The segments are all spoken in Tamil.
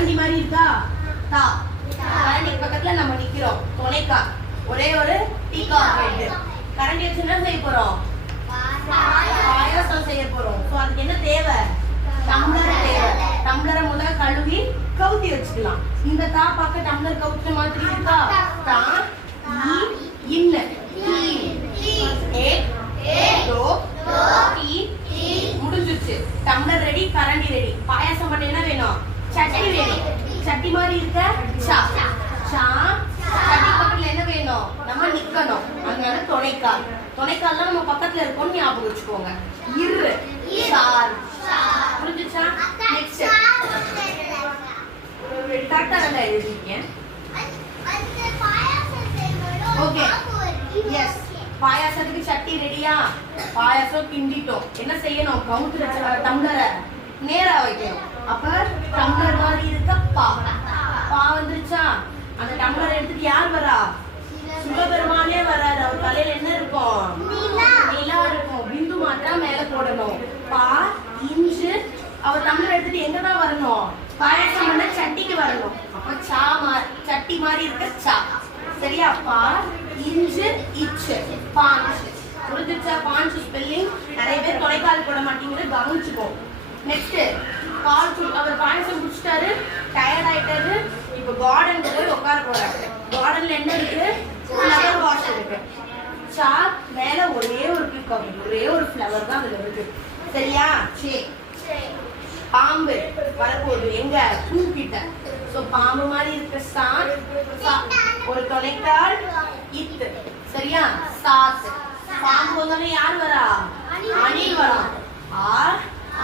கரண்டி மாதிரி இருக்கா தா கரண்டி பக்கத்துல நம்ம நிக்கிறோம் துணைக்கா ஒரே ஒரு டீக்கா ஹெட் கரண்டி வச்சு என்ன செய்ய போறோம் பாயாசம் செய்ய போறோம் சோ அதுக்கு என்ன தேவை டம்ளர் தேவை டம்ளரை முதல்ல கழுவி கவுத்தி வச்சுக்கலாம் இந்த தா பக்க டம்ளர் கவுத்த மாதிரி இருக்கா தா ஈ இன்ன முடிஞ்சிருச்சு டம்ளர் ரெடி கரண்டி ரெடி பாயாசம் பண்ண என்ன வேணும் சட்டி வேணும் சட்டி மாதிரி இருக்க சா சா சட்டி பக்கத்துல என்ன வேணும் நம்ம நிக்கணும் அதனால துணைக்கால் துணைக்கால்ல நம்ம பக்கத்துல இருக்கோம் ஞாபகம் வச்சுக்கோங்க இரு சார் புரிஞ்சுச்சா நெக்ஸ்ட் கரெக்டா நல்லா எழுதிருக்கேன் ஓகே எஸ் பாயாசத்துக்கு சட்டி ரெடியா பாயாசம் கிண்டிட்டோம் என்ன செய்யணும் கவுத்துல டம்ளரை நேரா வைக்கணும் அப்ப டம்ளர் மாதிரி இருக்க பா பா வந்துருச்சா அந்த டம்ளர் எடுத்துட்டு யார் வரா சிவபெருமானே வராரு அவர் தலையில என்ன இருக்கும் நிலா இருக்கும் பிந்து மாத்திரா மேல போடணும் பா இஞ்சு அவர் டம்ளர் எடுத்துட்டு எங்கதான் வரணும் பாயாசம் பண்ண சட்டிக்கு வரணும் அப்ப சா சட்டி மாதிரி இருக்க சா சரியா பா இஞ்சு இச்சு பாஞ்சு புரிஞ்சுச்சா பாஞ்சு ஸ்பெல்லிங் நிறைய பேர் தொலைக்கால் போட மாட்டீங்கன்னு கவனிச்சுக்கோ நெக்ஸ்ட் கால் அவர் பாயசம் குடிச்சிட்டாரு டயர்ட் ஆயிட்டாரு இப்ப கார்டன் போய் உட்கார போறாரு கார்டன்ல என்ன இருக்கு ஃப்ளவர் வாஷ் இருக்கு சா மேல ஒரே ஒரு பீகாக் ஒரே ஒரு ஃப்ளவர் தான் அதுல இருக்கு சரியா சரி பாம்பு வரப்போகுது எங்க பூ கிட்ட சோ பாம்பு மாதிரி இருக்க சாத் ஒரு தொலைக்கால் இத்து சரியா சாத் பாம்பு வந்தாலே யார் வரா அணில் வரா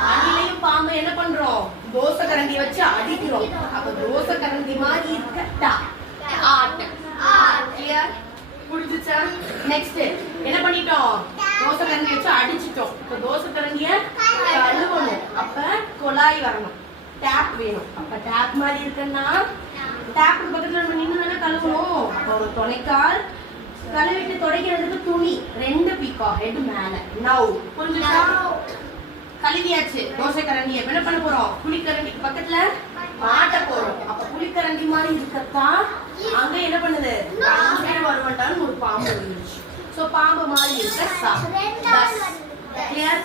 அணிலையும் பாம்பு என்ன பண்றோம் தோசை கரண்டி வச்சு அடிக்கிறோம் அப்ப தோசை கரண்டி மாதிரி இருக்க ஆட் கிளியர் புரிஞ்சுச்சா நெக்ஸ்ட் என்ன பண்ணிட்டோம் தோசை கரண்டி வச்சு அடிச்சிட்டோம் இப்ப தோசை கரண்டிய கழுவணும் அப்ப குழாய் வரணும் டேப் வேணும் அப்ப டேப் மாதிரி இருக்குன்னா டேப் பக்கத்துல நம்ம நின்று தானே கழுவணும் அப்ப ஒரு துணைக்கால் கழுவிட்டு துடைக்கிறதுக்கு துணி ரெண்டு பீக்கா ஹெட் மேல நவ் புரிஞ்சுச்சா கழுவியாச்சு தோசை கரண்டி என்ன பண்ண போறோம் புளிக்கரண்டிக்கு பக்கத்துல மாட்ட போறோம் அப்ப புளிக்கரண்டி மாதிரி இருக்கத்தான் அங்க என்ன பண்ணுது வருவண்டான்னு ஒரு பாம்பு வந்துருச்சு சோ பாம்பு மாதிரி இருக்க கிளியர்